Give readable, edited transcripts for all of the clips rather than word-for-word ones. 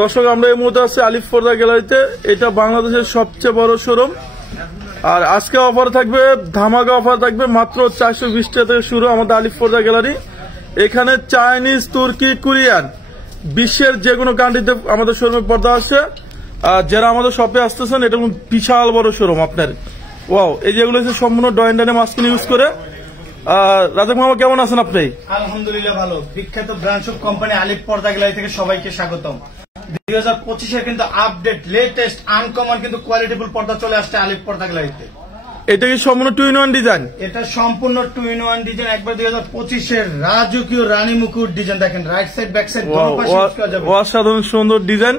দর্শক, আমরা এই মুহূর্তে আছি আলিফ পর্দা গ্যালারিতে। এটা বাংলাদেশের সবচেয়ে বড় শোরুম। আর আজকে অফার থাকবে, ধামাকা অফার থাকবে। মাত্র 420 টাকা থেকে শুরু আমাদের আলিফ পর্দা গ্যালারি। এখানে চাইনিজ, তুর্কি, কোরিয়ান, বিশ্বের যে কোনো কান্ট্রিতে আমাদের শোরুমে পর্দা আসছে। যারা আমাদের শপে আসতেছেন, এটা বিশাল বড় শোরুম আপনার। ওয়াও, এই যেগুলো সম্পূর্ণ ডয়েন্ডানে মাস্কিন ইউজ করে। রাজাক মামা, কেমন আছেন আপনি? আলহামদুলিল্লাহ ভালো। বিখ্যাত ব্র্যান্ড শপ কোম্পানি আলিফ পর্দা গ্যালারি থেকে সবাইকে স্বাগতম। 2025-এর কিন্তু আপডেট, লেটেস্ট, আনকমন কিন্তু কোয়ালিটিফুল পর্দা চলে আসছে আলিফ পর্দা গ্যালারিতে। এটা কি সম্পূর্ণ 2-in-1 ডিজাইন? এটা সম্পূর্ণ 2-in-1 ডিজাইন, একবার 2025-এর রাজকীয় রানী মুকুট ডিজাইন। দেখেন রাইট সাইড ব্যাক সাইড অসাধারণ সুন্দর ডিজাইন।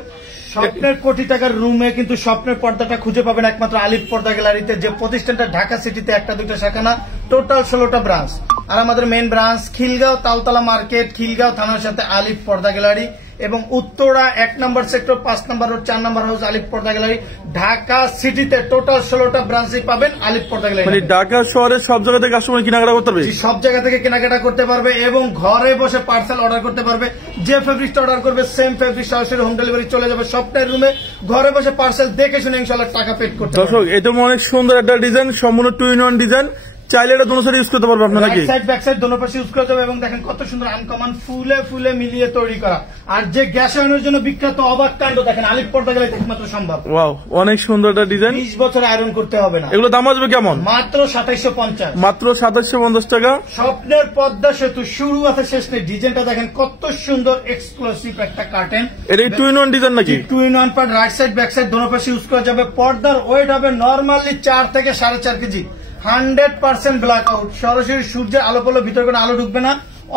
স্বপ্নের কোটি টাকার রুমে কিন্তু স্বপ্নের পর্দাটা খুঁজে পাবেন একমাত্র আলিফ পর্দা গ্যালারিতে। যে প্রতিষ্ঠানটা ঢাকা সিটিতে একটা দুইটা শাখা না, টোটাল 16টা ব্রাঞ্চ। আর আমাদের main branch Khilgaon Taltala market, Khilgaon থানার সাথে আলিফ পর্দা গ্যালারি, এবং উত্তরা 1 নম্বর সেক্টর 5 নম্বর রোড 4 নম্বর হাউস আলিফ পর্দা গ্যালারি। ঢাকা সিটিতে টোটাল 16টা ব্রাঞ্চই পাবেন আলিফ পর্দা গ্যালারি। মানে ঢাকা শহরের সব জায়গা থেকে কাস্টমার কেনাকাটা করতে পারবে, সব জায়গা থেকে কেনাকাটা করতে পারবে এবং ঘরে বসে পার্সেল অর্ডার করতে পারবে। যে ফেব্রিকটা অর্ডার করবে সেম ফেব্রিক সরাসরি হোম ডেলিভারি চলে যাবে স্বপ্নের রুমে। ঘরে বসে পার্সেল দেখে শুনে ইনশাআল্লাহ টাকা পেড করতে পারবে। দর্শক, এটা অনেক সুন্দর একটা ডিজাইন, সম্পূর্ণ 2-in-1 ডিজাইন। চাইলে এটা দোনো সাইড ইউজ করতে পারবে আপনারা, নাকি সাইড ব্যাক সাইড দোনো পাশে ইউজ করতে হবে। এবং দেখেন কত সুন্দর আনকমন ফুলে ফুলে মিলিয়ে তৈরি করা। আর যে গ্যাস আয়নের জন্য বিখ্যাত অবাক কাণ্ড দেখেন আলিফ পর্দা গ্যালারিতে একমাত্র সম্ভব। ওয়াও, অনেক সুন্দর একটা ডিজাইন। 20 বছর আয়রন করতে হবে না। এগুলো দাম আসবে কেমন? মাত্র 2750। মাত্র 2750 টাকা। স্বপ্নের পদ্মা সেতু, শুরু আছে শেষ নেই। ডিজাইনটা দেখেন কত সুন্দর, এক্সক্লুসিভ একটা কার্টেন। এটা 2-in-1 ডিজাইন নাকি? 2-in-1 part, right side back side দোনো পাশে ইউজ করা যাবে। পর্দার ওয়েট হবে নরমালি 4 থেকে 4.5 কেজি। 100% ব্ল্যাক আউট, সরাসরি সূর্যের আলো পড়লে ভিতরে কোনো আলো ঢুকবে না।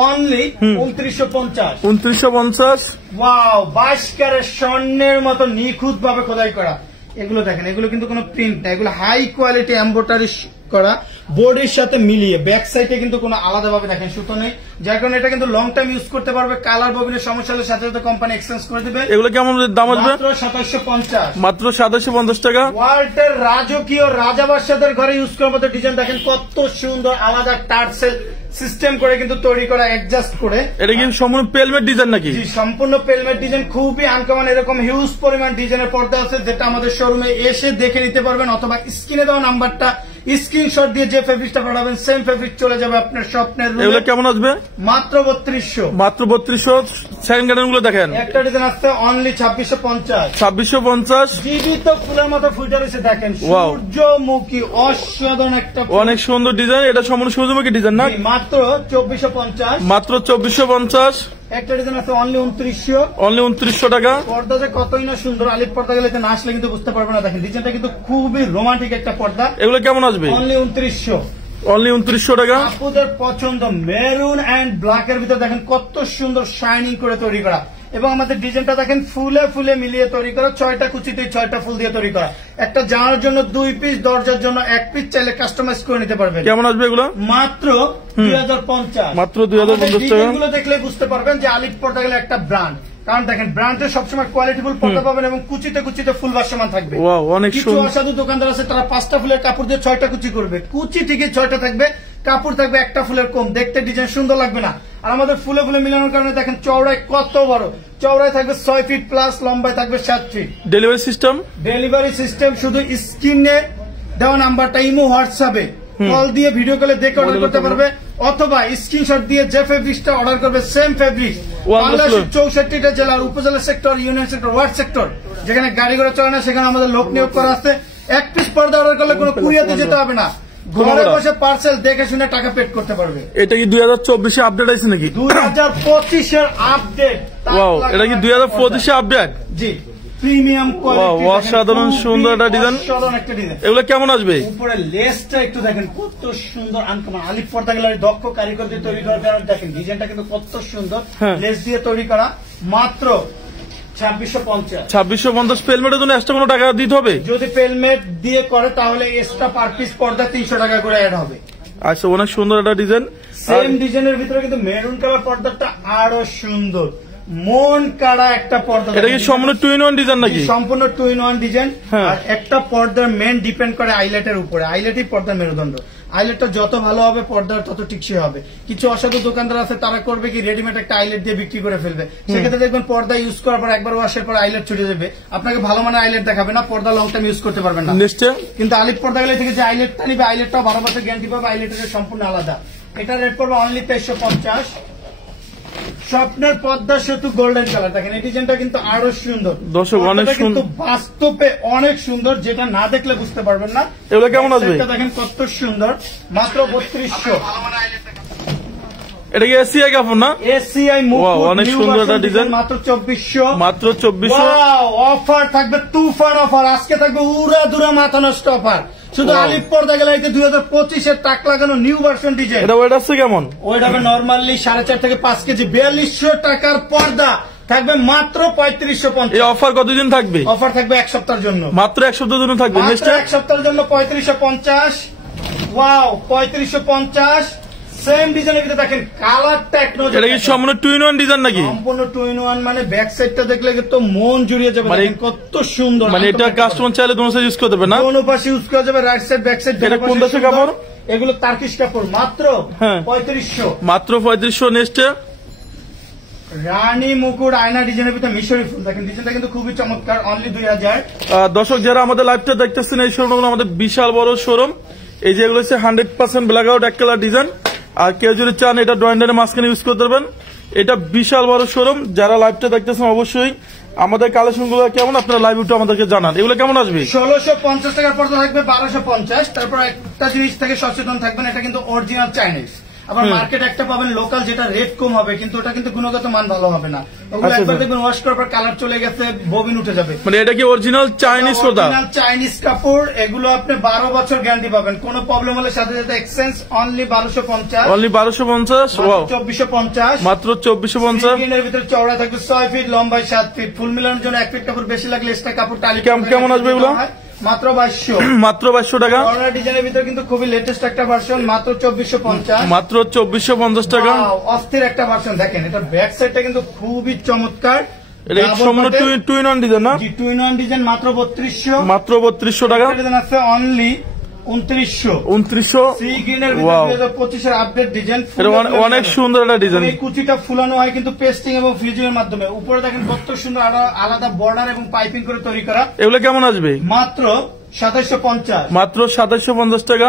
অনলি 2950। 2950। ওয়াও, 22 ক্যারেট স্বর্ণের মতো নিখুঁত ভাবে খোদাই করা। এগুলো দেখেন, এগুলো কিন্তু কোনো প্রিন্ট না, এগুলো হাই কোয়ালিটি এমব্রয়ডারি করা বোর্ডের সাথে মিলিয়ে। ব্যাক সাইডে কিন্তু কোনো আলাদা ভাবে দেখেন সুতো নেই, যার কারণে এটা কিন্তু লং টাইম ইউজ করতে পারবে। কালার ববিনের সমস্যা হলে সাথে সাথে কোম্পানি এক্সচেঞ্জ করে দিবে। এগুলো কেমন দাম আসবে? মাত্র 2750। মাত্র 2750 টাকা। ওয়ার্ল্ডের রাজকীয় রাজাবাদশাদের ঘরে ইউজ করার মতো ডিজাইন দেখেন কত সুন্দর, আলাদা টার্সেল সিস্টেম করে কিন্তু তৈরি করা, অ্যাডজাস্ট করে। এটা কি সম্পূর্ণ পেলমেট ডিজাইন নাকি? জি, সম্পূর্ণ পেলমেট ডিজাইন, খুবই আনকমন। এরকম হিউজ পরিমাণ ডিজাইনের পর্দা আছে, যেটা আমাদের শোরুমে এসে দেখে নিতে পারবেন, অথবা স্ক্রিনে দেওয়া নাম্বারটা স্ক্রিনশট দিয়ে যে ফেব্রিকটা পাঠাবেন সেম ফেব্রিক চলে যাবে আপনার স্বপ্নের রুমে। এগুলো কেমন আসবে? মাত্র 3200। মাত্র 3200। সেকেন্ড গার্ডেন গুলো দেখেন, একটা ডিজাইন আসছে অনলি 2650। 2650। জীবিত ফুলের মতো ফুটে রয়েছে দেখেন, সূর্যমুখী, অসাধারণ একটা, অনেক সুন্দর ডিজাইন। এটা সম্পূর্ণ সূর্যমুখী ডিজাইন না? মাত্র 2450। মাত্র 2450। একটা ডিজাইন আছে অনলি 2900। অনলি 2900 টাকা। পর্দা যে কতই না সুন্দর, আলিফ পর্দা গ্যালারিতে না আসলে কিন্তু বুঝতে পারবে না। দেখেন ডিজাইনটা কিন্তু খুবই রোমান্টিক একটা পর্দা। এগুলো কেমন আসবে? অনলি 2900। অনলি 2900 টাকা। আপুদের পছন্দ মেরুন এন্ড ব্ল্যাক এর ভিতরে দেখেন কত সুন্দর শাইনিং করে তৈরি করা। এবং আমাদের ডিজাইনটা দেখেন ফুলে ফুলে মিলিয়ে তৈরি করা, 6টা কুচিতে 6টা ফুল দিয়ে তৈরি করা। একটা জানার জন্য 2 পিস, দরজার জন্য 1 পিস চাইলে কাস্টমাইজ করে নিতে পারবেন। কেমন আসবে এগুলো? মাত্র 2050। মাত্র 2050 টাকা। ডিজাইনগুলো দেখলে বুঝতে পারবেন যে আলিফ পর্দা গেলে একটা ব্র্যান্ড। কারণ দেখেন ব্র্যান্ডে সবসময় কোয়ালিটিফুল পর্দা পাবেন এবং কুচিতে কুচিতে ফুল ভাসমান থাকবে। কিছু অসাধু দোকানদার আছে, তারা 5টা ফুলের কাপড় দিয়ে 6টা কুচি করবে। কুচি ঠিকই 6টা থাকবে, কাপড় থাকবে একটা ফুলের কম, দেখতে ডিজাইন সুন্দর লাগবে না। আর আমাদের ফুলে ফুলে মিলানোর কারণে দেখেন চওড়ায় কত বড়, চওড়ায় থাকবে 6 ফিট প্লাস, লম্বায় থাকবে 7 feet. Delivery system? Delivery system শুধু স্ক্রিনে দেওয়া নাম্বারটা, ইমো, হোয়াটসঅ্যাপে কল দিয়ে ভিডিও কলে দেখে অর্ডার করতে পারবে, অথবা স্ক্রিনশট দিয়ে যে ফেব্রিকটা অর্ডার করবে সেম ফেব্রিক বাংলাদেশের 64টা জেলার, উপজেলা sector, union sector, word sector, যেখানে গাড়ি ঘোড়া চলে না, সেখানে আমাদের লোক নিয়োগ করা আছে। 1 পিস পর্দা অর্ডার করলে কোনো কুরিয়াতে যেতে হবে না, ঘরে বসে পার্সেল দেখে শুনে টাকা পেড করতে পারবে। এটা কি 2024-এ আপডেট আছে নাকি? 2025-এর আপডেট। ওয়াও, এটা কি 2025-এ আপডেট? জি, প্রিমিয়াম কোয়ালিটি, অসাধারণ সুন্দর একটা ডিজাইন। এগুলো কেমন আসবে? উপরে লেসটা একটু দেখেন কত সুন্দর, আনকমন। আলিফ পর্দা গ্যালারি দক্ষ কারিগর দিয়ে তৈরি করা। দেখেন ডিজাইনটা কিন্তু কত সুন্দর, লেস দিয়ে তৈরি করা। মাত্র 2650। 2650। পেলমেটের জন্য এক্সট্রা কোনো টাকা দিতে হবে? যদি পেলমেট দিয়ে করে তাহলে এক্সট্রা পার পিস পর্দা 300 টাকা করে অ্যাড হবে। আচ্ছা, অনেক সুন্দর একটা ডিজাইন। সেম ডিজাইনের ভিতরে কিন্তু মেরুন কালার পর্দাটা আরো সুন্দর, মন কাড়া একটা পর্দা। এটা কি সম্পূর্ণ 2-in-1 ডিজাইন নাকি? সম্পূর্ণ 2-in-1 ডিজাইন। আর একটা পর্দার মেন ডিপেন্ড করে আইলেটের উপরে, আইলেটই পর্দার মেরুদণ্ড। আইলেটটা যত ভালো হবে পর্দার তত টিকসই হবে। কিছু অসাধু দোকানদার আছে তারা করবে কি রেডিমেড একটা আইলেট দিয়ে বিক্রি করে ফেলবে, সেক্ষেত্রে দেখবেন পর্দা ইউজ করার পর একবার ওয়াশের পর আইলেট ছুটে যাবে, আপনাকে ভালো মানের আইলেট দেখাবে না, পর্দা লং টাইম ইউজ করতে পারবেন না। কিন্তু আলিফ পর্দা গেলে থেকে যে আইলেটটা নিবে আইলেটটাও 12 বছর গ্যারান্টি পাবে, আইলেটের সম্পূর্ণ আলাদা। এটা রেট পড়বে অনলি 2350। স্বপ্নের পদ্মা সেতু গোল্ডেন কালার, দেখেন এই ডিজাইনটা কিন্তু আরো সুন্দর দর্শক, অনেক সুন্দর, বাস্তবে অনেক সুন্দর, যেটা না দেখলে বুঝতে পারবেন না। এগুলো কেমন আসবে? দেখেন কত সুন্দর, মাত্র 3200। এটা কি এসিআই কাপড় না? এসিআই অনেক সুন্দর একটা ডিজাইন, মাত্র 2400। মাত্র 2400। অফার থাকবে তুফান অফার, আজকে থাকবে উড়া দুরা মাথা নষ্ট অফার। শুধু আলিফ পর্দা গ্যালারিতে 2025-এর টাক লাগানো নিউ ভার্সন ডিজাইন। এটা ওয়েট আছে কেমন? ওয়েট হবে নরমালি 4.5 থেকে 5 কেজি। 4200 টাকার পর্দা থাকবে মাত্র 3550। এই অফার কতদিন থাকবে? অফার থাকবে 1 সপ্তাহের জন্য, মাত্র 1 সপ্তাহের জন্য থাকবে। মাত্র 1 সপ্তাহের জন্য 3550। ওয়াও 3550। সেম ডিজাইনের ভিতরে দেখেন কালারটা এক নজর। এটা কি সম্পূর্ণ 2-in-1 ডিজাইন নাকি? সম্পূর্ণ 2-in-1, মানে ব্যাক সাইডটা দেখলে কিন্তু মন জুড়িয়ে যাবে, মানে কত সুন্দর। মানে এটা কাস্টমার চাইলে দোনো সাইড ইউজ করতে পারবে না, দোনো পাশে ইউজ করা যাবে, রাইট সাইড ব্যাক সাইড। এটা কোন দেশের কাপড়? এগুলো টার্কিশ কাপড়, মাত্র 3500। মাত্র 3500। নেক্সট রানী মুকুট আয়না ডিজাইনের ভিতরে মিশরি ফুল, দেখেন ডিজাইনটা কিন্তু খুবই চমৎকার, অনলি 2000। দর্শক যারা আমাদের লাইভটা দেখতেছেন, এই শোরুমগুলো আমাদের বিশাল বড় শোরুম। এই যে এগুলো হচ্ছে 100% ব্ল্যাক আউট 1 কালার ডিজাইন। আর কেউ যদি চান এটা ড্রয়ারের মাঝখানে ইউজ করতে পারবেন। এটা বিশাল বড় শোরুম, যারা লাইভটা দেখতেছেন অবশ্যই আমাদের কালেকশন গুলো কেমন আপনারা লাইভ একটু আমাদেরকে জানান। এগুলো কেমন আসবে? 1650 টাকার পর্দা থাকবে 1250। তারপর একটা জিনিস থেকে সচেতন থাকবেন, এটা কিন্তু অরিজিনাল চাইনিজ। আবার মার্কেট একটা পাবেন লোকাল, যেটা রেট কম হবে কিন্তু ওটা কিন্তু গুণগত মান ভালো হবে না। ওগুলো একবার দেখবেন ওয়াশ করার পর কালার চলে গেছে, ববিন উঠে যাবে। মানে এটা কি অরিজিনাল চাইনিজ পর্দা? অরিজিনাল চাইনিজ কাপড়, এগুলো আপনি 12 বছর গ্যারান্টি পাবেন, কোনো প্রবলেম হলে সাথে সাথে এক্সচেঞ্জ। অনলি 1250। অনলি 1250। ওয়াও 2450। মাত্র 2450। এর ভিতরে চওড়া থাকবে 6 ফিট, লম্বায় 7 ফিট। ফুল মিলানোর জন্য 1 ফিট কাপড় বেশি লাগলে এক্সট্রা কাপড় টালি। কেমন আসবে এগুলো? মাত্র 2200। মাত্র 2200 টাকা। কর্নার ডিজাইনের ভিতরে কিন্তু খুবই লেটেস্ট একটা ভার্সন, মাত্র 2450। মাত্র 2450 টাকা। অস্থির একটা ভার্সন, দেখেন এটা ব্যাক সাইডটা কিন্তু খুবই চমৎকার। এটা সম্পূর্ণ 2-in-1 ডিজাইন না? 2-in-1 ডিজাইন, মাত্র 3200। মাত্র 3200 টাকা। ডিজাইন আছে অনলি 2900। সি গ্রিনের ভিতরে 2025-এর আপডেট ডিজাইন, অনেক সুন্দর একটা ডিজাইন। এই কুচিটা ফুলানো হয় কিন্তু পেস্টিং এবং ফ্লিজিং এর মাধ্যমে। উপরে দেখেন কত সুন্দর আলাদা বর্ডার এবং পাইপিং করে তৈরি করা। এগুলো কেমন আসবে? মাত্র 2750। মাত্র 2750 টাকা।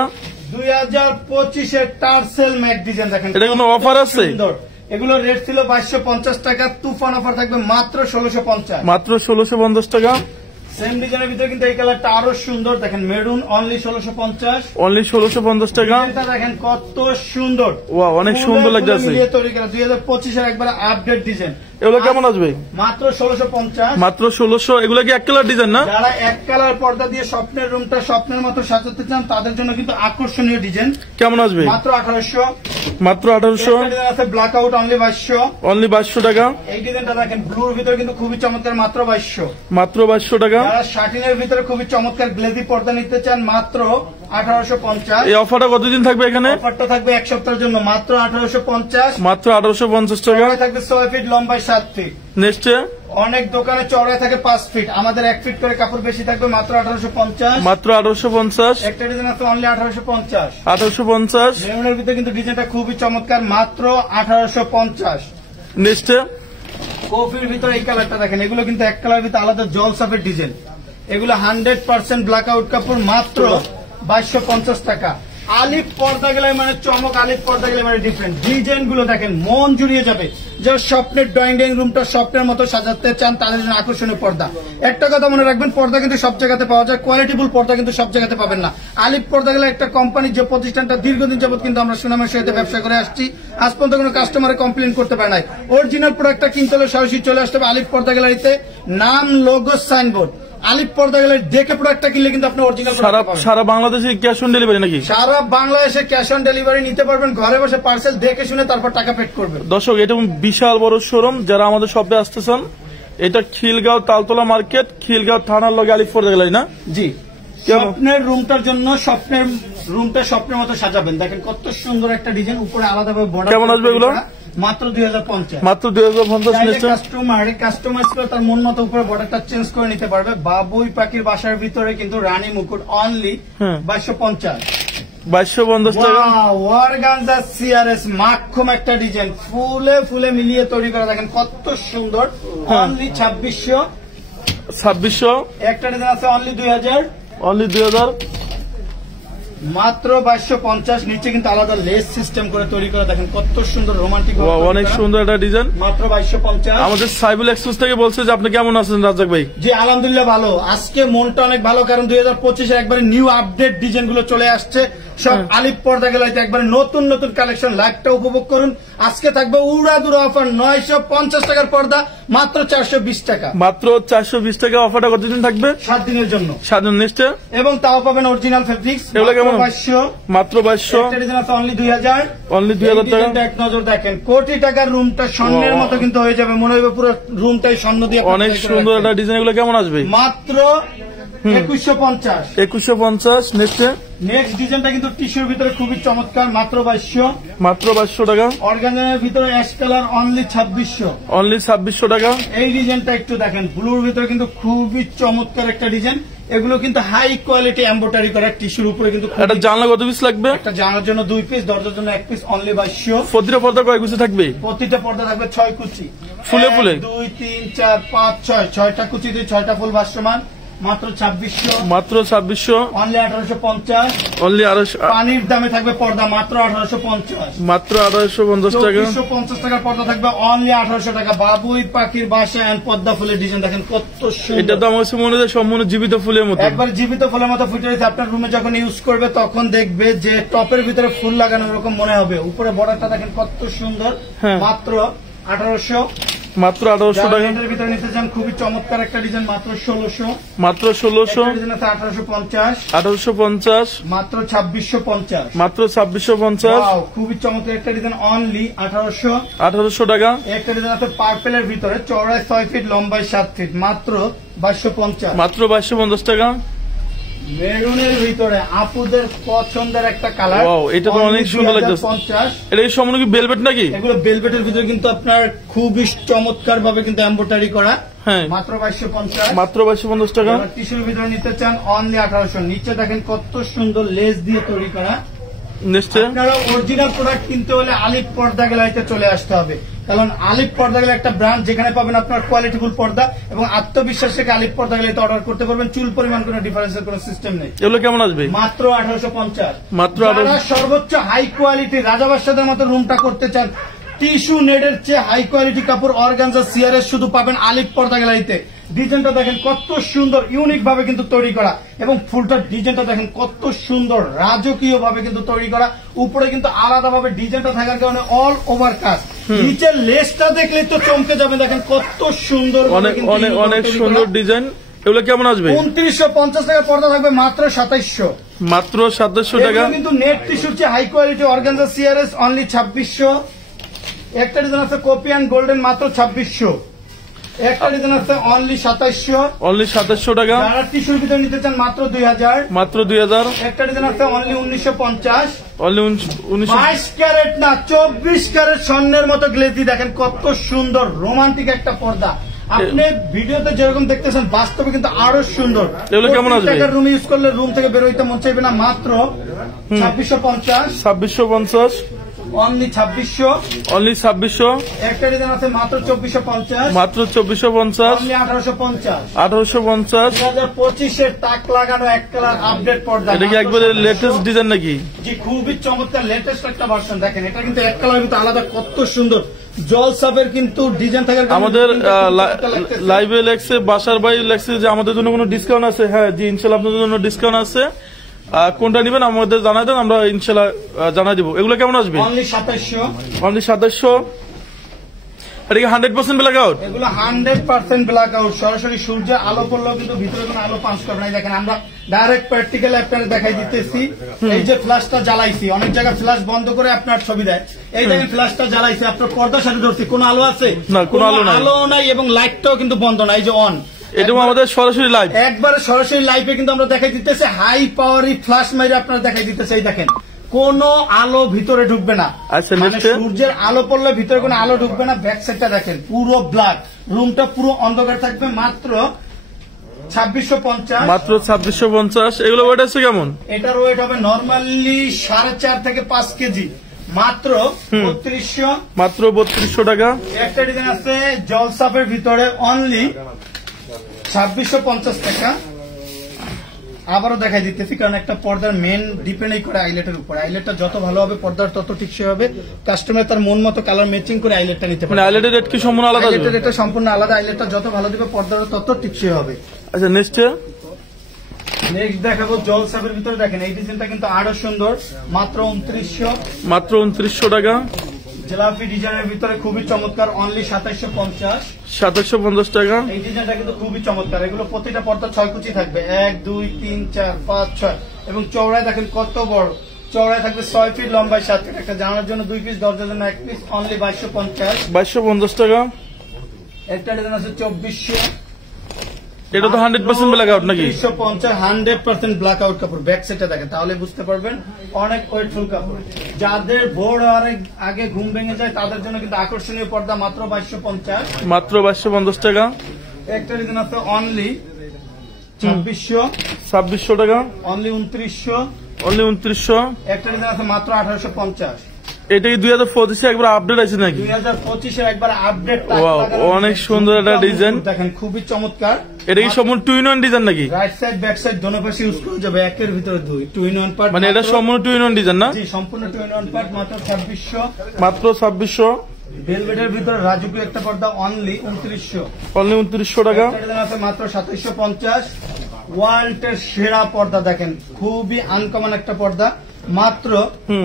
2025-এর টার্সেল ম্যাট ডিজাইন, দেখেন এটা কোনো অফার আছে? এগুলো রেট ছিল 2250 টাকা, তুফান অফার থাকবে মাত্র 1650। মাত্র 1650 টাকা। সেম ডিজাইনের ভিতরে কিন্তু এই কালারটা আরো সুন্দর, দেখেন মেরুন, অনলি 1650। অনলি 1650 টাকা। দেখেন কত সুন্দর, ওয়াও অনেক সুন্দর লাগতেছে। 2025-এর একবার আপডেট ডিজাইন। এগুলো কেমন আসবে? মাত্র 1650। মাত্র 1600। এগুলো কি 1 কালার ডিজাইন না? যারা 1 কালার পর্দা দিয়ে স্বপ্নের রুমটা স্বপ্নের মতো সাজাতে চান তাদের জন্য কিন্তু আকর্ষণীয় ডিজাইন। কেমন আসবে? মাত্র 1800। মাত্র 1800। আছে ব্ল্যাক আউট, অনলি 2200। অনলি 2200 টাকা। এই ডিজাইনটা দেখেন ব্লুর ভিতরে কিন্তু খুবই চমৎকার, মাত্র 2200। মাত্র 2200 টাকা। যারা শাটিনের ভিতরে খুবই চমৎকার গ্লেজি পর্দা নিতে চান মাত্র 1850। এই অফারটা কতদিন থাকবে এখানে? অফারটা থাকবে 1 সপ্তাহের জন্য, মাত্র 1850। মাত্র 1850 টাকা। থাকবে 6 ফিট, লম্বায় 7 ফিট। নেক্সট অনেক দোকানে চওড়ায় থাকে 5 ফিট, আমাদের 1 ফিট করে কাপড় বেশি থাকবে, মাত্র 1850। মাত্র 1850। একটা ডিজাইন আছে অনলি 1850। 1850। মেরুনের ভিতরে কিন্তু ডিজাইনটা খুবই চমৎকার, মাত্র 1850। নেক্সট কফির ভিতরে এই কালারটা দেখেন, এগুলো কিন্তু 1 কালার ভিতরে আলাদা জলসাফের ডিজাইন। এগুলো 100% ব্ল্যাক আউট কাপড়, মাত্র 2250 টাকা। আলিফ পর্দা গেলে মানে চমক, আলিফ পর্দা গেলে মানে ডিফারেন্ট। ডিজাইন গুলো দেখেন মন জুড়িয়ে যাবে। যারা স্বপ্নের ড্রয়িং রুমটা স্বপ্নের মতো সাজাতে চান তাদের জন্য আকর্ষণীয় পর্দা। একটা কথা মনে রাখবেন, পর্দা কিন্তু সব জায়গাতে পাওয়া যায়, কোয়ালিটিফুল পর্দা কিন্তু সব জায়গাতে পাবেন না। আলিফ পর্দা গেলে একটা কোম্পানি, যে প্রতিষ্ঠানটা দীর্ঘদিন যাবত কিন্তু আমরা সুনামের সহিত ব্যবসা করে আসছি, আজ পর্যন্ত কোনো কাস্টমারে কমপ্লেন করতে পারে নাই। অরিজিনাল প্রোডাক্টটা কিনতে হলে সরাসরি চলে আসতে হবে আলিফ পর্দা গ্যালারিতে। নাম, লোগো, সাইনবোর্ড, আলিফ পর্দা গ্যালারি দেখে প্রোডাক্টটা কিনলে কিন্তু আপনি অরিজিনাল। সারা বাংলাদেশে ক্যাশ অন ডেলিভারি নাকি? সারা বাংলাদেশে ক্যাশ অন ডেলিভারি নিতে পারবেন, ঘরে বসে পার্সেল দেখে শুনে তারপর টাকা পেড করবেন। দর্শক এটা বিশাল বড় শোরুম, যারা আমাদের শপে আসতেছেন, এটা খিলগাঁও তালতলা মার্কেট, খিলগাঁও থানার লগে আলিফ পর্দা গ্যালারি না? জি। স্বপ্নের রুমটার জন্য স্বপ্নের রুমটা স্বপ্নের মতো সাজাবেন। দেখেন কত সুন্দর একটা ডিজাইন, উপরে আলাদাভাবে বর্ডার। কেমন আসবে এগুলো? মাত্র 2050। মাত্র 2050। কাস্টমাইজ করে তার মন মতো উপরে বর্ডারটা চেঞ্জ করে নিতে পারবে। বাবুই পাখির বাসার ভিতরে কিন্তু রানী মুকুট, অনলি 2250। 2250 টাকা। অর্গানজা সিআরএস মাখুম একটা ডিজাইন, ফুলে ফুলে মিলিয়ে তৈরি করা, দেখেন কত সুন্দর। অনলি 2600। একটা ডিজাইন আছে অনলি 2000, অনলি 2000, মাত্র 2250। নিচে কিন্তু আলাদা লেস সিস্টেম করে তৈরি করা, দেখেন কত সুন্দর রোমান্টিক, অনেক সুন্দর একটা ডিজাইন, মাত্র 2250। আমাদের সাইবুল এক্সপ্রেস থেকে বলছে যে আপনি কেমন আছেন রাজ্জাক ভাই? জি আলহামদুলিল্লাহ ভালো, আজকে মনটা অনেক ভালো, কারণ 2025 একবারে নিউ আপডেট ডিজাইন গুলো চলে আসছে সব আলিফ পর্দা গেলাইতে, একবারে নতুন নতুন কালেকশন। লাইভটা উপভোগ করুন। আজকে থাকবে উড়াদুরা অফার, 950 টাকার পর্দা মাত্র 420 টাকা। মাত্র 420 টাকা। অফারটা কতদিন থাকবে? 7 দিনের জন্য। 7 দিন। নেক্সট, এবং তাও পাবেন অরিজিনাল ফেব্রিক্স, এগুলো কেমন? 2200, মাত্র 2200। একটা ডিজাইন আছে অনলি 2000, অনলি 2000 টাকা। এক নজর দেখেন, কোটি টাকার রুমটা স্বর্ণের মতো কিন্তু হয়ে যাবে, মনে হবে পুরো রুমটাই স্বর্ণ দিয়ে। অনেক সুন্দর একটা ডিজাইন। এগুলো কেমন আসবে? মাত্র 2150। 2150। নেক্সট ডিজাইনটা কিন্তু টিস্যুর ভিতরে খুবই চমৎকার, মাত্র 2200। মাত্র 2200 টাকা। অর্গানজার ভিতরে অ্যাশ কালার অনলি 2600। অনলি 2600 টাকা। এই ডিজাইনটা একটু দেখেন, ব্লুর ভিতরে কিন্তু খুবই চমৎকার একটা ডিজাইন। এগুলো কিন্তু হাই কোয়ালিটি এমব্রয়ডারি করা, টিস্যুর উপরে কিন্তু। একটা জানলা কত পিস লাগবে? একটা জানার জন্য 2 পিস, দরজার জন্য 1 পিস, অনলি 2200। প্রতিটা পর্দা কয় কুচি থাকবে? প্রতিটা পর্দা থাকবে 6 কুচি, ফুলে ফুলে। 1 2 3 4 5 6, 6টা কুচি দিয়ে 6টা ফুল ভাসমান, মাত্র 2600। মাত্র 2600। অনলি 1850। অনলি 1800। পানির দামে থাকবে পর্দা মাত্র 1850। মাত্র 1850 টাকা। 2450 টাকার পর্দা থাকবে অনলি 1800 টাকা। বাবুই পাখির বাসা এন্ড পদ্মা ফুলের ডিজাইন দেখেন কত সুন্দর। এটা তো আমার কাছে মনে হয় সম্পূর্ণ জীবিত ফুলের মতো, একবার জীবিত ফুলের মতো ফুটে রয়েছে। আপনার রুমে যখন ইউজ করবে তখন দেখবে যে টপের ভিতরে ফুল লাগানো এরকম মনে হবে। উপরে বর্ডারটা দেখেন কত সুন্দর, মাত্র 1800। মাত্র 1800 টাকা। এর ভিতরে নিতে চান খুবই চমৎকার একটা ডিজাইন, মাত্র 1600। মাত্র 1600। ডিজাইন আছে 1850। 1850। মাত্র 2650। মাত্র 2650। ওয়াও, খুবই চমৎকার একটা ডিজাইন, অনলি 1800। 1800 টাকা। একটা ডিজাইন আছে পার্পেলের ভিতরে, চওড়ায় 6 ফিট, লম্বায় 7 ফিট, মাত্র 2250। মাত্র 2250 টাকা। মেরুনের ভিতরে আপুদের পছন্দের একটা কালার, ওয়াও, এটা তো অনেক সুন্দর লাগছে। 50। এটা কি সম্পূর্ণ কি ভেলভেট নাকি? এগুলো ভেলভেটের ভিতরে কিন্তু আপনার খুবই চমৎকার ভাবে কিন্তু এমব্রয়ডারি করা, হ্যাঁ, মাত্র 2250। মাত্র 2250 টাকা। টিস্যুর ভিতরে নিতে চান অনলি 1800। নিচে দেখেন কত সুন্দর লেস দিয়ে তৈরি করা। নেক্সট, আপনারা অরিজিনাল প্রোডাক্ট কিনতে হলে আলিফ পর্দা গেলাইতে চলে আসতে হবে, কারণ আলিফ পর্দা গেলে একটা ব্র্যান্ড, যেখানে পাবেন আপনার কোয়ালিটিফুল পর্দা এবং আত্মবিশ্বাস থেকে আলিফ পর্দা গেলাইতে অর্ডার করতে পারবেন। চুল পরিমাণ কোনো ডিফারেন্সের কোনো সিস্টেম নেই। এগুলো কেমন আসবে? মাত্র 1850। মাত্র যারা সর্বোচ্চ হাই কোয়ালিটি রাজাবাসাদের মতো রুমটা করতে চান, টিস্যু নেডের চেয়ে হাই কোয়ালিটি কাপড় অর্গানজা সিআরএস শুধু পাবেন আলিফ পর্দা গেলাইতে। ডিজাইনটা দেখেন কত সুন্দর, ইউনিক ভাবে কিন্তু তৈরি করা, এবং ফুলটার ডিজাইনটা দেখেন কত সুন্দর, রাজকীয় ভাবে কিন্তু তৈরি করা। উপরে কিন্তু আলাদা ভাবে ডিজাইনটা থাকার কারণে অল ওভার কাজ। নিচের লেসটা দেখলে তো চমকে যাবে, দেখেন কত সুন্দর, অনেক অনেক অনেক সুন্দর ডিজাইন। এগুলো কেমন আসবে? 2950 টাকা পর্দা থাকবে, মাত্র 2700। মাত্র 2700 টাকা। কিন্তু নেট টিস্যুর চেয়ে high quality organza CRS only 2600। একটা ডিজাইন আছে কপি অ্যান্ড গোল্ডেন, মাত্র 2600। একটা ডিজাইন আছে অনলি 2700। অনলি 2700 টাকা। যারা টিস্যুর ভিতরে নিতে চান মাত্র 2000। মাত্র 2000। একটা ডিজাইন আছে অনলি 1950। অনলি 1900। 22 ক্যারেট না 24 ক্যারেট স্বর্ণের মতো গ্লেজি, দেখেন কত সুন্দর রোমান্টিক একটা পর্দা। আপনি ভিডিওতে যেরকম দেখতেছেন বাস্তবে কিন্তু আরো সুন্দর। এগুলো কেমন আসবে? রুম ইউজ করলে রুম থেকে বেরোইতে মন চাইবে না, মাত্র 2650। 2650। অনলি 2600। অনলি 2600। একটা ডিজাইন আছে মাত্র 2450। মাত্র 2450। অনলি 1850। 1850। 2025 তাক লাগানো এক কালার আপডেট পর্দা। এটা কি একবারে লেটেস্ট ডিজাইন নাকি? জি, খুবই চমৎকার লেটেস্ট একটা ভার্সন। দেখেন এটা কিন্তু এক কালার কিন্তু আলাদা, কত সুন্দর জলসাবের কিন্তু ডিজাইন থাকার কারণে আমাদের লাইভে লেখছে, বাসার ভাই লেখছে যে আমাদের জন্য কোনো ডিসকাউন্ট আছে? হ্যাঁ জি, ইনশাল্লাহ আপনাদের জন্য ডিসকাউন্ট আছে। কোনটা নিবেন আমাদের জানাই দেন, আমরা ইনশাল্লাহ জানাই দিব। এগুলো কেমন আসবে? অনলি 2700। অনলি 2700। এটা কি 100% ব্ল্যাক আউট? এগুলো 100% ব্ল্যাক আউট। সরাসরি সূর্যের আলো পড়লেও কিন্তু ভিতরে কোনো আলো পাস করবে না। দেখেন আমরা ডাইরেক্ট প্র্যাকটিক্যাল আপনাদের দেখাই দিতেছি। এই যে ফ্ল্যাশটা জ্বালাইছি, অনেক জায়গায় ফ্ল্যাশ বন্ধ করে আপনার ছবি দেয়, এই দেখেন ফ্ল্যাশটা জ্বালাইছি, আপনার পর্দার সাথে ধরছি, কোনো আলো আছে না, কোনো আলো নাই, এবং লাইটটাও কিন্তু বন্ধ নাই, যে অন। এটাও আমাদের সরাসরি লাইভ, একবারে সরাসরি লাইভে কিন্তু আমরা দেখাই দিতেছি, হাই পাওয়ারি ফ্ল্যাশ মাইরে আপনারা দেখাই দিতেছে। এই দেখেন কোনো আলো ভিতরে ঢুকবে না। আচ্ছা, মানে সূর্যের আলো পড়লে ভিতরে কোনো আলো ঢুকবে না। ব্যাক সাইডটা দেখেন পুরো ব্ল্যাক, রুমটা পুরো অন্ধকার থাকবে। মাত্র 2650, মাত্র 2650। এগুলো ওয়েট আছে কেমন? এটার ওয়েট হবে নরমালি 4.5 থেকে 5 কেজি, মাত্র 3200। মাত্র 3200 টাকা। একটা ডিজাইন আছে জলসাপের ভিতরে অনলি 2650 টাকা। আবারও দেখাই দিতেছি, কারণ একটা পর্দার মেন ডিপেন্ডই করে আইলেটের উপর। আইলেটটা যত ভালো হবে পর্দার তত টিকসই হবে। কাস্টমার তার মন মতো কালার ম্যাচিং করে আইলেটটা নিতে পারে। আইলেটের রেট কি সম্পূর্ণ আলাদা? আইলেটের রেটটা সম্পূর্ণ আলাদা। আইলেটটা যত ভালো দিবে পর্দার তত টিকসই হবে। আচ্ছা, নেক্সট দেখাবো জলসাপের ভিতরে। দেখেন এই ডিজাইনটা কিন্তু আরো সুন্দর, মাত্র 2900। মাত্র 2900 টাকা। জেলাপি ডিজাইনের ভিতরে খুবই চমৎকার, অনলি 2750। 2750 টাকা। এই ডিজাইনটা কিন্তু খুবই চমৎকার। এগুলো প্রতিটা পর্দা 6 কুচি থাকবে, 1 2 3 4 5 6, এবং চওড়ায় দেখেন কত বড়। চওড়ায় থাকবে 6 ফিট, লম্বায় 7 ফিট। একটা জানার জন্য 2 পিস, দরজার জন্য 1 পিস, অনলি 2250। 2250 টাকা। একটা ডিজাইন আছে 2400। এটা তো 100% ব্ল্যাক আউট নাকি? 350, 100% ব্ল্যাক আউট কাপড়। ব্যাক সাইডটা দেখেন তাহলে বুঝতে পারবেন, অনেক ওয়েটফুল কাপড়। যাদের বোর্ড আগে ঘুম ভেঙে যায় তাদের জন্য কিন্তু আকর্ষণীয় পর্দা, মাত্র 2250। মাত্র 2250 টাকা। একটা ডিজাইন আছে অনলি 2600। 2600 টাকা। অনলি 2900। অনলি 2900। একটা ডিজাইন আছে মাত্র 1850। এটা কি 2025 একবার আপডেট আছে নাকি? 2025 এর একবার আপডেট। অনেক সুন্দর একটা ডিজাইন দেখেন, খুবই চমৎকার। এটা কি সম্পূর্ণ 2-in-1 ডিজাইন নাকি? রাইট সাইড ব্যাক সাইড দোনো পাশে ইউজ করা যাবে, একের ভিতরে 2 2-in-1 পার্ট। মানে এটা সম্পূর্ণ 2-in-1 ডিজাইন না? জি, সম্পূর্ণ 2-in-1 পার্ট, মাত্র 2600। মাত্র 2600। ভেলভেটের ভিতরে রাজুকি একটা পর্দা, অনলি 2900। অনলি 2900 টাকা। আছে মাত্র 2750। ওয়ার্ল্ডের সেরা পর্দা দেখেন, খুবই আনকমন একটা পর্দা, মাত্র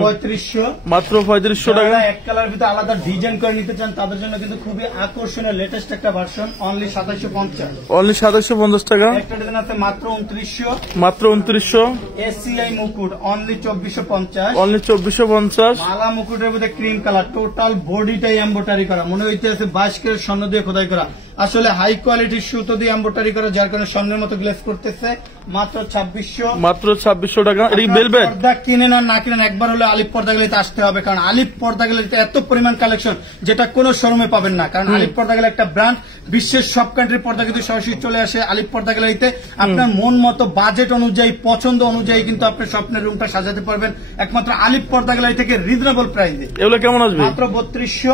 3500। মাত্র 3500 টাকা। এক কালার ভিতরে আলাদা ডিজাইন করে নিতে চান তাদের জন্য কিন্তু খুবই আকর্ষণীয় লেটেস্ট একটা ভার্সন, অনলি 2750। অনলি 2750 টাকা। একটা ডিজাইন আছে মাত্র 2900। মাত্র 2900। এসিআই মুকুট, অনলি 2450। অনলি 2450। মালা মুকুটের মধ্যে ক্রিম কালার, টোটাল বডিটাই এমব্রয়ডারি করা, মনে হইতেছে 22 ক্যারেট স্বর্ণ দিয়ে খোদাই করা। আসলে হাই কোয়ালিটির সুতো দিয়ে এমব্রয়ডারি করা, যার কারণে স্বর্ণের মতো গ্লেজ করতেছে। মাত্র 2600। মাত্র 2600 টাকা। এটা কি ভেলভেট? পর্দা কিনেন আর না কিনেন, একবার হলে আলিফ পর্দা গেলে আসতে হবে, কারণ আলিফ পর্দা গেলে এত পরিমাণ কালেকশন যেটা কোনো শোরুমে পাবেন না। কারণ আলিফ পর্দা গেলে একটা ব্র্যান্ড, বিশ্বের সব কান্ট্রির পর্দা কিন্তু সরাসরি চলে আসে আলিফ পর্দা গ্যালারিতে। আপনার মন মতো বাজেট অনুযায়ী, পছন্দ অনুযায়ী কিন্তু আপনি স্বপ্নের রুমটা সাজাতে পারবেন একমাত্র আলিফ পর্দা গ্যালারি থেকে, রিজনেবল প্রাইসে। এগুলো কেমন আসবে? মাত্র 3200।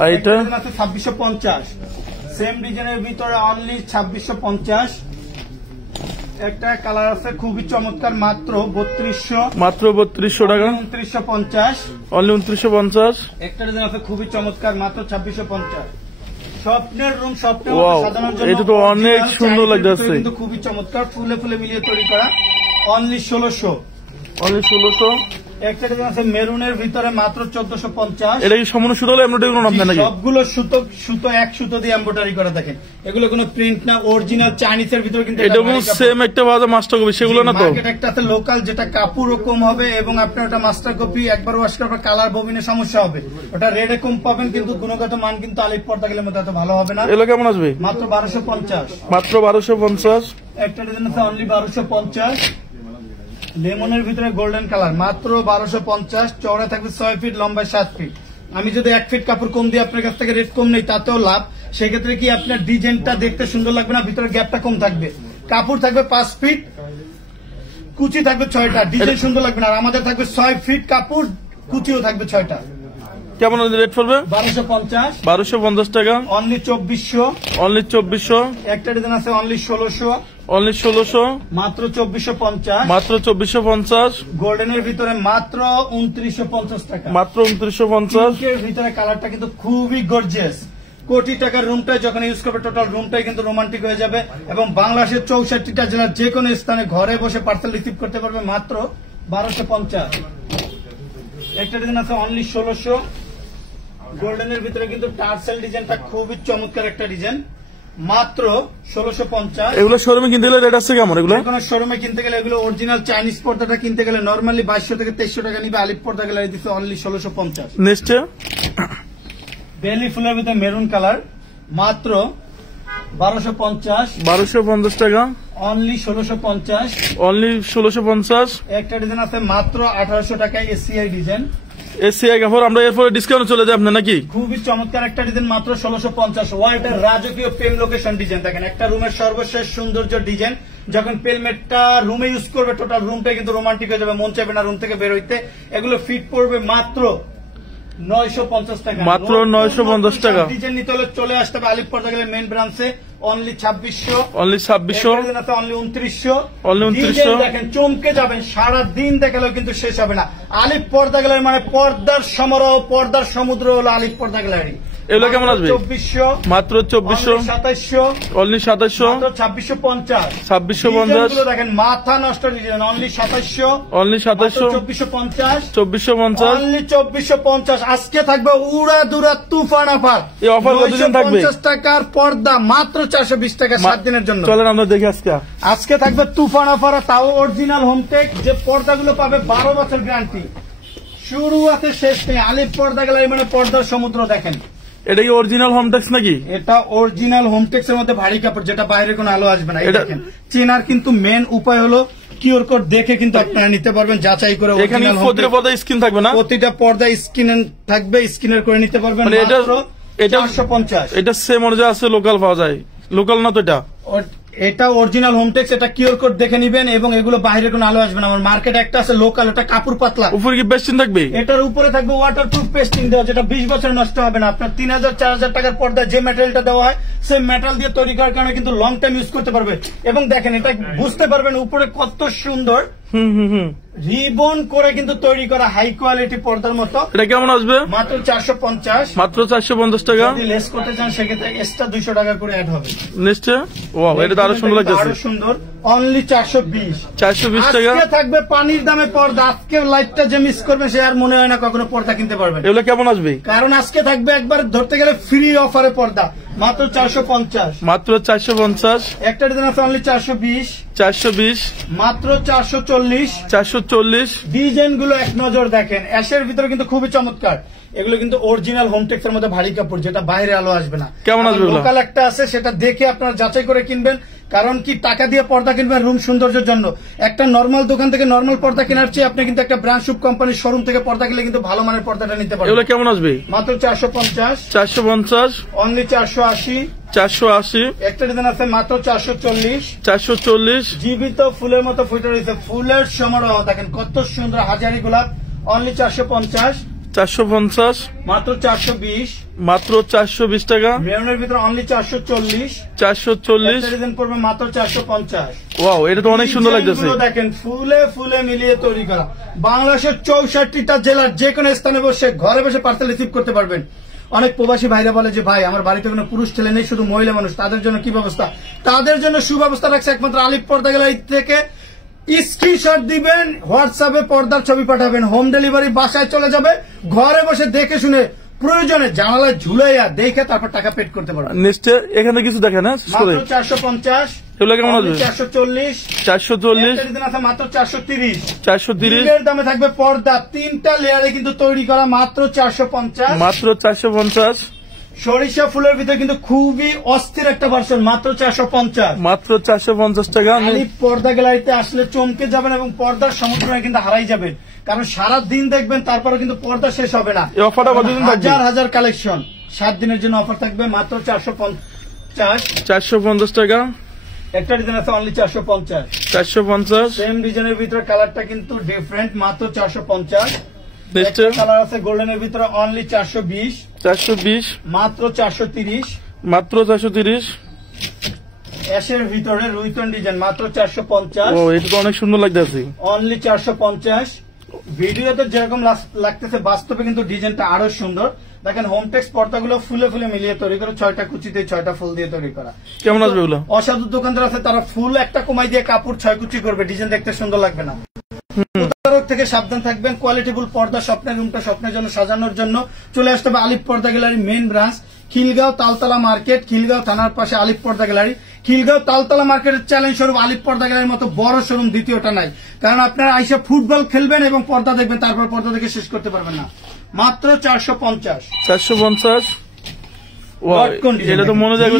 আর এটা 2650। সেম ডিজাইনের ভিতরে অনলি 2650। একটা কালার আছে খুবই চমৎকার, মাত্র 3200। মাত্র 3200 টাকা। 2950। অনলি 2950। একটা ডিজাইন আছে খুবই চমৎকার, মাত্র 2650। স্বপ্নের রুম স্বপ্নের Wow, মতো সাজানোর জন্য এটা তো অনেক সুন্দর লাগতেছে। কিন্তু খুবই চমৎকার, ফুলে ফুলে মিলিয়ে তৈরি করা, অনলি 1600। অনলি 1600। একটা ডিজাইন আছে মেরুনের ভিতরে, মাত্র 1450। এটা কি সম্পূর্ণ সুতো হলে এমব্রয়ডারি কোনো নাম নাকি? সবগুলো সুতো এক সুতো দিয়ে এমব্রয়ডারি করা। দেখেন এগুলো কোনো প্রিন্ট না, অরিজিনাল চাইনিজের ভিতরে কিন্তু এটা কোনো সেম একটা বাজে মাস্টার কপি, সেগুলো না তো? মার্কেট একটা আছে লোকাল, যেটা কাপড়ও কম হবে এবং আপনার ওটা মাস্টার কপি, একবার ওয়াশ করার কালার ববিনে সমস্যা হবে, ওটা রেডে কম পাবেন, কিন্তু গুণগত মান কিন্তু আলিফ পর্দা গেলের মধ্যে এত ভালো হবে না। এগুলো কেমন আসবে? মাত্র 1250। মাত্র 1250। একটা ডিজাইন আছে অনলি 1250। লেমনের ভিতরে গোল্ডেন কালার, মাত্র 1250। চওড়া থাকবে 6 ফিট, লম্বায় 7 ফিট। আমি যদি 1 ফিট কাপড় কম দিয়ে আপনার কাছ থেকে রেট কম নেই তাতেও লাভ। সেক্ষেত্রে কি আপনার ডিজাইনটা দেখতে সুন্দর লাগবে না, ভিতরে গ্যাপটা কম থাকবে। কাপড় থাকবে 5 ফিট, কুচি থাকবে 6টা, ডিজাইন সুন্দর লাগবে না। আর আমাদের থাকবে 6 ফিট কাপড়, কুচিও থাকবে 6টা। কেমন রেট পড়বে? 1250। 1250 টাকা। অনলি 2400। অনলি 2400। একটা ডিজাইন আছে অনলি 1600। অনলি 1600। মাত্র 2450। মাত্র 2450। গোল্ডেনের ভিতরে মাত্র 2950 টাকা। মাত্র 2950। এর ভিতরে কালারটা কিন্তু খুবই গর্জিয়াস। কোটি টাকার রুমটাই যখন ইউজ করবে, টোটাল রুমটাই কিন্তু রোমান্টিক হয়ে যাবে এবং বাংলাদেশের 64টা জেলার যে কোনো স্থানে ঘরে বসে পার্সেল রিসিভ করতে পারবে মাত্র 1250। একটা ডিজাইন আছে অনলি 1600। গোল্ডেনের ভিতরে কিন্তু টার্সেল ডিজাইনটা খুবই চমৎকার একটা ডিজাইন, মাত্র 1650। এগুলো শোরুমে কিনতে গেলে রেট আছে কেমন? এগুলো কোনো শোরুমে কিনতে গেলে, এগুলো অরিজিনাল চাইনিজ পর্দাটা কিনতে গেলে নর্মালি 2200 থেকে 2300 টাকা নিবে, আলিফ পর্দা গেলে দিচ্ছে অনলি 1650। নেক্সট বেলি ফুলের ভিতরে মেরুন কালার, মাত্র 1250। 1250 টাকা। অনলি 1650। অনলি 1650। একটা ডিজাইন আছে মাত্র 1800 টাকায়, এসিআই ডিজাইন। এসিআই কাপড়। আমরা এরপরে ডিসকাউন্ট চলে যাই আপনার নাকি? খুবই চমৎকার একটা ডিজাইন, মাত্র 1650। ওয়ার্ল্ডের রাজকীয় প্রেম লোকেশন ডিজাইন। দেখেন একটা রুমের সর্বশেষ সৌন্দর্য ডিজাইন, যখন পেলমেটটা রুমে ইউজ করবে টোটাল রুমটা কিন্তু রোমান্টিক হয়ে যাবে, মন চাইবে না রুম থেকে বের হইতে। এগুলো ফিট পড়বে মাত্র 950 টাকা। মাত্র 950 টাকা। ডিজাইন নিতে হলে চলে আসতে হবে আলিফ পর্দা গেলে মেইন ব্রাঞ্চে। Only 2600, only 2600, only 2900, only 2900। দেখেন চমকে যাবেন, সারা দিন দেখালেও কিন্তু শেষ হবে না। আলিফ পর্দা গ্যালারি মানে পর্দার সমারোহ, পর্দার সমুদ্র হলো আলিফ পর্দা গ্যালারি। এগুলো কেমন আসবে? 2400, মাত্র 2400, 2700, অনলি 2700, 2650, 2650। দেখেন মাথা নষ্ট ডিজাইন। Only 2700, only 2700, 2450, 2450, only 2450। আজকে থাকবে উড়া দুরা তুফান অফার। এই অফার কতদিন থাকবে? 950 টাকার পর্দা মাত্র 420 টাকা 7 দিনের জন্য। চলেন আমরা দেখি আজকে থাকবে তুফান অফার, তাও অরিজিনাল হোমটেক। যে পর্দাগুলো পাবে 12 বছর গ্যারান্টি, শুরু আছে শেষ নেই। আলিফ পর্দা গ্যালারি মানে পর্দার সমুদ্র। দেখেন এটা কি অরিজিনাল হোমটেক্স নাকি? এটা অরিজিনাল হোমটেক্স এর মধ্যে ভারী কাপড়, যেটা বাইরে কোনো আলো আসবে না। দেখেন চেনার কিন্তু মেন উপায় হলো কিউআর কোড দেখে কিন্তু আপনারা নিতে পারবেন, যাচাই করে। এখানে প্রতিটা পর্দা স্ক্রিন থাকবে না? প্রতিটা পর্দা স্ক্রিন থাকবে, স্ক্রিনার করে নিতে পারবেন। এটা 450। এটা সেম অনুযায়ী আছে, লোকাল পাওয়া যায়। লোকাল না তো এটা? এটা অরিজিনাল হোমটেক্স, এটা কিউআর কোড দেখে নিবেন এবং এগুলো বাইরে কোনো আলো আসবে না। আমার মার্কেটে একটা আছে লোকাল, ওটা কাপড় পাতলা। উপরে কি পেস্টিং থাকবে? এটার উপরে থাকবে ওয়াটারপ্রুফ পেস্টিং দেওয়া, যেটা 20 বছর নষ্ট হবে না। আপনার 3000 4000 টাকার পর্দা যে ম্যাটেরিয়ালটা দেওয়া হয় সেই ম্যাটেরিয়াল দিয়ে তৈরি করার কারণে কিন্তু লং টাইম ইউজ করতে পারবে। এবং দেখেন এটা বুঝতে পারবেন উপরে কত সুন্দর রিবন করে কিন্তু তৈরি করা হাই কোয়ালিটি পর্দার মতো। এটা কেমন আসবে? মাত্র 450, মাত্র 450 টাকা। যদি লেস করতে চান সেক্ষেত্রে এক্সট্রা 200 টাকা করে অ্যাড হবে। নিশ্চয়। ওয়াও, এটা তো আরো সুন্দর লাগছে। আরো সুন্দর। অনলি 420, 420 টাকা। আজকে থাকবে পানির দামে পর্দা। আজকে লাইটটা যে মিস করবে সে আর মনে হয় না কখনো পর্দা কিনতে পারবেন। এগুলো কেমন আসবে? কারণ আজকে থাকবে একবার ধরতে গেলে ফ্রি অফারে পর্দা, মাত্র 450। মাত্র 450। একটা ডিজাইন আছে অনলি 420, 420, মাত্র 440, 440। ডিজাইন গুলো এক নজর দেখেন। অ্যাশের ভিতরে কিন্তু খুবই চমৎকার। এগুলো কিন্তু অরিজিনাল হোমটেক্স এর মধ্যে ভারী কাপড়, যেটা বাইরে আলো আসবে না। কেমন আসবে? লোকাল একটা আছে, সেটা দেখে আপনারা যাচাই করে কিনবেন। কারণ কি টাকা দিয়ে পর্দা কিনবেন রুম সৌন্দর্যের জন্য। একটা নর্মাল দোকান থেকে নর্মাল পর্দা কেনার চেয়ে আপনি কিন্তু একটা ব্র্যান্ড শুভ কোম্পানির শোরুম থেকে পর্দা কিনলে কিন্তু ভালো মানের পর্দাটা নিতে পারবেন। এগুলো কেমন আসবে? মাত্র 450, 450, অনলি 480, 480। একটা ডিজাইন আছে মাত্র 440, 440। জীবিত ফুলের মতো ফুটে রয়েছে, ফুলের সমারোহ। দেখেন কত সুন্দর হাজারি গোলাপ। অনলি 450, 450, মাত্র 420, মাত্র 420 টাকা। মেরুনের ভিতরে অনলি 440, 440। ডিজাইন পড়বে মাত্র 450। ওয়াও, এটা তো অনেক সুন্দর লাগতেছে। দেখেন ফুলে ফুলে মিলিয়ে তৈরি করা। বাংলাদেশের 64টা জেলার যে কোনো স্থানে বসে ঘরে বসে পার্সেল রিসিভ করতে পারবেন। অনেক প্রবাসী ভাইরা বলে যে ভাই আমার বাড়িতে কোনো পুরুষ ছেলে নেই, শুধু মহিলা মানুষ, তাদের জন্য কি ব্যবস্থা? তাদের জন্য সুব্যবস্থা রাখছে একমাত্র আলিফ পর্দা গ্যালারি থেকে। স্ক্রিনশট দিবেন, হোয়াটসঅ্যাপে পর্দার ছবি পাঠাবেন, হোম ডেলিভারি বাসায় চলে যাবে। ঘরে বসে দেখে শুনে প্রয়োজনে জানালায় ঝুলাইয়া দেখে তারপর টাকা পেড করতে পারবেন। নিশ্চয়। এখানে কিছু দেখেন। হ্যাঁ, 450, এগুলো কেমন আসবে? 440, 440, আছে মাত্র 430, 430। এর দামে থাকবে পর্দা 3টা লেয়ারে কিন্তু তৈরি করা, মাত্র 450, মাত্র 450। সরিষা ফুলের ভিতরে কিন্তু খুবই অস্থির একটা ভার্সন, মাত্র 450, মাত্র 450 টাকা। আলিফ পর্দা গ্যালারিতে আসলে চমকে যাবেন এবং পর্দার সমুদ্রে কিন্তু হারাই যাবেন। কারণ সারা দিন দেখবেন তারপরে কিন্তু পর্দা শেষ হবে না। এই অফারটা কতদিন থাকবে? হাজার হাজার কালেকশন, 7 দিনের জন্য অফার থাকবে, মাত্র 450, 450 টাকা। একটা ডিজাইন আছে অনলি 450, 450। সেম ডিজাইনের ভিতরে কালারটা কিন্তু ডিফারেন্ট, মাত্র 450। নিশ্চয়। কালার আছে গোল্ডেনের ভিতরে অনলি 420, 420, মাত্র 430, মাত্র 430। অ্যাশের ভিতরে রুইতন ডিজাইন, মাত্র 450। ও, এটা তো অনেক সুন্দর লাগতেছে। অনলি 450। ভিডিওতে যেরকম লাগতেছে বাস্তবে কিন্তু ডিজাইনটা আরো সুন্দর। দেখেন হোমটেক্স পর্দাগুলো ফুলে ফুলে মিলিয়ে তৈরি করে, 6টা কুচিতে 6টা ফুল দিয়ে তৈরি করা। কেমন আসবে ওগুলো? অসাধু দোকানদার আছে তারা ফুল একটা কমাই দিয়ে কাপড় 6 কুচি করবে, ডিজাইন দেখতে সুন্দর লাগবে না। প্রতারক থেকে সাবধান থাকবেন। কোয়ালিটিফুল পর্দা স্বপ্নের রুমটা স্বপ্নের জন্য সাজানোর জন্য চলে আসতে হবে আলিফ পর্দা gallery main branch, Khilgaon Taltala market, Khilgaon থানার পাশে আলিফ পর্দা গ্যালারি। খিলগাঁও তালতলা মার্কেটের চ্যালেঞ্জ স্বরূপ আলিফ পর্দা গ্যালারির মতো বড় শোরুম দ্বিতীয়টা নাই। কারণ আপনারা আইসা ফুটবল খেলবেন এবং পর্দা দেখবেন, তারপর পর্দা দেখে শেষ করতে পারবেন না। মাত্র 450, 450। এটা তো মনে যায়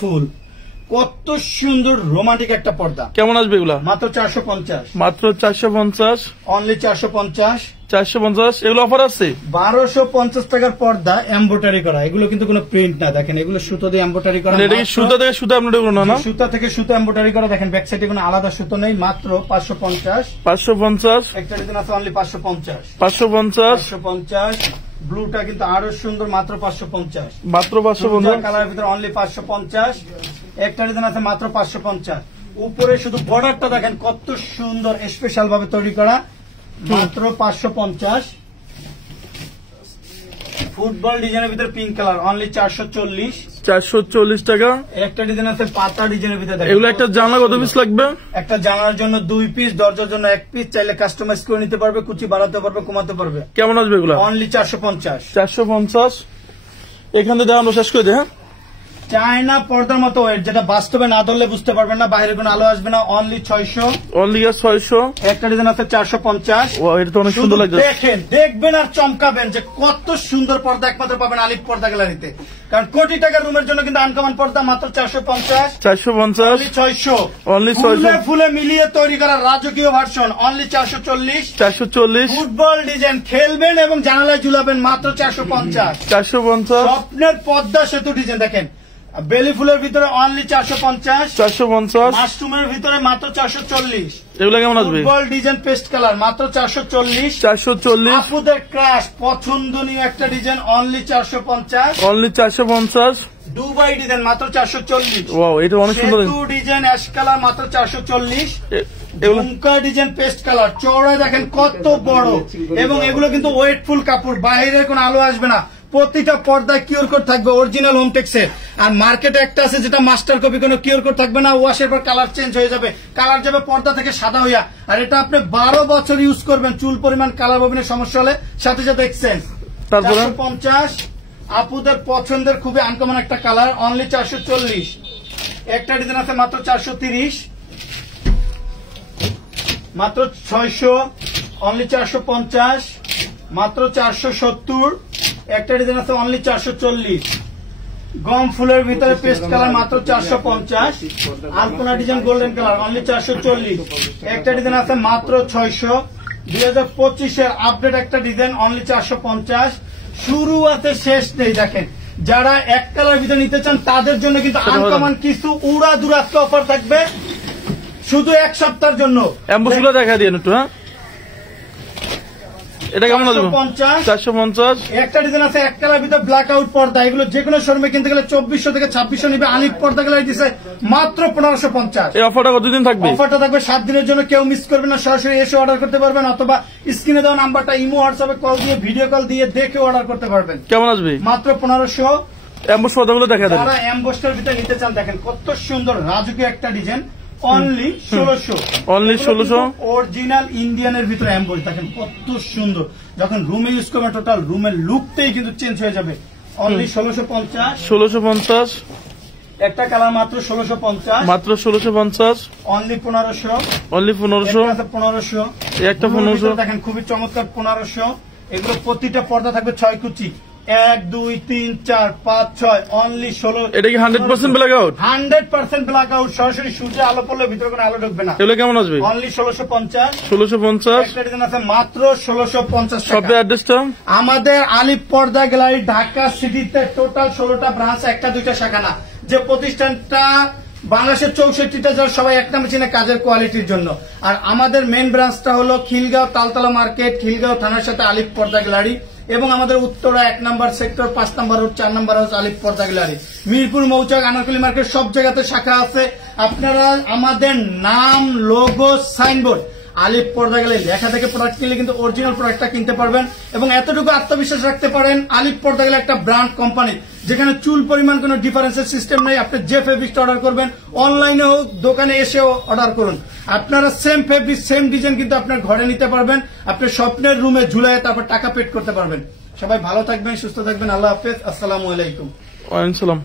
ফুল কত সুন্দর রোমান্টিক একটা পর্দা। কেমন আসবে এগুলা? মাত্র 450, মাত্র 450, অনলি 450, 450। এগুলো অফার আছে 1250 টাকার পর্দা এমব্রয়ডারি করা। এগুলো কিন্তু কোনো প্রিন্ট না, দেখেন এগুলো সুতো দিয়ে এমব্রয়ডারি করা। এটা কি সুতা থেকে সুতা আপনাদের কোনো না? সুতা থেকে সুতো এমব্রয়ডারি করা। দেখেন ব্যাক সাইডে কোনো আলাদা সুতো নেই। মাত্র 550, 550। একটা ডিজাইন আছে অনলি 550, 550, 550। ব্লুটা কিন্তু আরো সুন্দর, মাত্র 550, মাত্র 550 কালারের ভিতরে অনলি 550। একটা ডিজাইন আছে মাত্র 550। উপরে শুধু বর্ডারটা দেখেন কত সুন্দর স্পেশাল ভাবে তৈরি করা, মাত্র 550। ফুটবল ডিজাইনের ভিতরে পিঙ্ক কালার অনলি 440, 440 টাকা। একটা ডিজাইন আছে পাতা ডিজাইনের ভিতরে। এগুলো একটা জানলা কত পিস লাগবে? একটা জানালার জন্য 2 পিস, দরজার জন্য 1 পিস। চাইলে কাস্টমাইজ করে নিতে পারবে, কুচি বাড়াতে পারবে, কমাতে পারবে। কেমন আসবে এগুলো? অনলি 450, 450। এখানে দেখানো শেষ করে দে। হ্যাঁ, চায়না পর্দার মতো ওয়েট, যেটা বাস্তবে না ধরলে বুঝতে পারবেন না, বাইরে কোনো আলো আসবে না। Only 600, only 600। একটা ডিজাইন আছে 450। ওয়াও, এটা তো অনেক সুন্দর লাগছে। দেখেন, দেখবেন আর চমকাবেন যে কত সুন্দর পর্দা একমাত্র পাবেন আলিফ পর্দা গ্যালারিতে। কারণ কোটি টাকার রুমের জন্য কিন্তু আনকমন পর্দা মাত্র 450, 450, অনলি 600। অনলি 600। ফুলে ফুলে মিলিয়ে তৈরি করা রাজকীয় ভার্সন অনলি 440, 440। ফুটবল ডিজাইন খেলবেন এবং জানালায় ঝুলাবেন মাত্র 450, 450। স্বপ্নের পদ্মা সেতু ডিজাইন দেখেন বেলি ফুলের ভিতরে অনলি 450, 450। মাশরুমের ভিতরে মাত্র 440। এগুলো কেমন আসবে? ফুটবল ডিজাইন পেস্ট কালার মাত্র 440, 440। আপুদের ক্রাশ পছন্দনীয় একটা design only 450, only 450। Dubai design মাত্র 440। ওয়াও, এটা অনেক সুন্দর। সেতু ডিজাইন অ্যাশ কালার মাত্র 440। এগুলো ঝুমকা ডিজাইন পেস্ট কালার, চওড়া দেখেন কত বড়, এবং এগুলো কিন্তু ওয়েটফুল কাপড়, বাইরে কোনো আলো আসবে না। প্রতিটা পর্দায় কিউর কোড থাকবে অরিজিনাল হোমটেক্সের। আর মার্কেটে একটা আছে যেটা মাস্টার কপি, কোনো কিউর কোড থাকবে না, ওয়াশের পর কালার চেঞ্জ হয়ে যাবে, কালার যাবে পর্দা থেকে সাদা হইয়া। আর এটা আপনি 12 বছর ইউজ করবেন, চুল পরিমাণ কালার ববিনের সমস্যা হলে সাথে সাথে এক্সচেঞ্জ। তারপরে 450, আপুদের পছন্দের খুবই আনকমন একটা কালার অনলি 440। একটা ডিজাইন আছে মাত্র 430, মাত্র 600, অনলি 450, মাত্র 470। একটা ডিজাইন আছে অনলি 440। গম ফুলের ভিতরে পেস্ট কালার মাত্র 450। আলপনা ডিজাইন গোল্ডেন কালার অনলি 440। একটা ডিজাইন আছে মাত্র 600। 2025-এর আপডেট একটা ডিজাইন অনলি 450। শুরু আছে শেষ নেই। দেখেন, যারা এক কালার ভিতরে নিতে চান তাদের জন্য কিন্তু আনকমন কিছু উড়া দুরাত্ম অফার থাকবে শুধু 1 সপ্তাহের জন্য। অ্যাম্বুসগুলো দেখা দিয়ে একটু। হ্যাঁ, এটা কেমন আসবে? 450। একটা ডিজাইন আছে এক কালার ভিতরে ব্ল্যাক আউট পর্দা। এগুলো যে কোনো শোরুমে কিনতে গেলে 2400 থেকে 2600 নিবে। আলিফ পর্দা গ্যালারি দিছে মাত্র 1550। এই অফারটা কতদিন থাকবে? অফারটা থাকবে 7 দিনের জন্য। কেউ মিস করবেন না, সরাসরি এসে অর্ডার করতে পারবেন, অথবা স্ক্রিনে দেওয়া নাম্বারটা ইমো হোয়াটসঅ্যাপে কল দিয়ে ভিডিও কল দিয়ে দেখে অর্ডার করতে পারবেন। কেমন আসবে? মাত্র 1500। অ্যাম্বুস পর্দাগুলো দেখা দেন। যারা অ্যাম্বোস্টার ভিতরে নিতে চান, দেখেন কত সুন্দর রাজকীয় একটা ডিজাইন অনলি 1600। অনলি 1600। অরিজিনাল ইন্ডিয়ানের ভিতরে অ্যাম্বোস দেখেন কত সুন্দর। যখন রুমে ইউজ করবেন টোটাল রুমের লুকটাই কিন্তু চেঞ্জ হয়ে যাবে। অনলি 1650, 1650। একটা কালার মাত্র 1650, মাত্র 1650। Only 1500, only 1500। 1500। একটা 1500 দেখেন খুবই চমৎকার 1500। এগুলো প্রতিটা পর্দা থাকবে 6 কুচি, 1 2 3 4 5 6, অনলি 16। এটা কি 100% ব্ল্যাক আউট? 100% black out. সরাসরি সূর্যে আলো পড়লে ভিতরে কোনো আলো ঢুকবে না। এগুলো কেমন আসবে? অনলি 1650, 1650। একটা ডিজাইন আছে মাত্র 1650 টাকা। শপের অ্যাড্রেসটা? আমাদের আলিফ পর্দা গ্যালারি ঢাকা সিটিতে টোটাল 16টা ব্রাঞ্চ, একটা দুইটা শাখা না। যে প্রতিষ্ঠানটা বাংলাদেশের 64টা যার সবাই এক নামে চিনে কাজের কোয়ালিটির জন্য। আর আমাদের মেন ব্রাঞ্চটা হলো খিলগাঁও তালতলা মার্কেট, খিলগাঁও থানার সাথে আলিফ পর্দা গ্যালারি, এবং আমাদের উত্তরা 1 নম্বর সেক্টর, 5 নম্বর রোড, 4 নম্বর হাউস আলিফ পর্দা গ্যালারি, মিরপুর মৌচাক, আনারকলি মার্কেট, সব জায়গাতে শাখা আছে। আপনারা আমাদের নাম, লোগো, সাইনবোর্ড আলিফ পর্দা গ্যালারি লেখা থেকে প্রোডাক্ট কিনলে কিন্তু অরিজিনাল প্রোডাক্টটা কিনতে পারবেন। এবং এতটুকু আত্মবিশ্বাস রাখতে পারেন, আলিফ পর্দা গ্যালারি একটা ব্র্যান্ড কোম্পানি, যেখানে চুল পরিমাণ কোনো ডিফারেন্সের সিস্টেম নেই। আপনি যে ফেব্রিকটা অর্ডার করবেন, অনলাইনে হোক দোকানে এসেও অর্ডার করুন, আপনারা সেম ফেব্রিক সেম ডিজাইন কিন্তু আপনার ঘরে নিতে পারবেন। আপনি স্বপ্নের রুমে ঝুলায় তারপর টাকা পেড করতে পারবেন। সবাই ভালো থাকবেন, সুস্থ থাকবেন। আল্লাহ হাফেজ, আসসালামু আলাইকুম। ওয়ালাইকুম সালাম।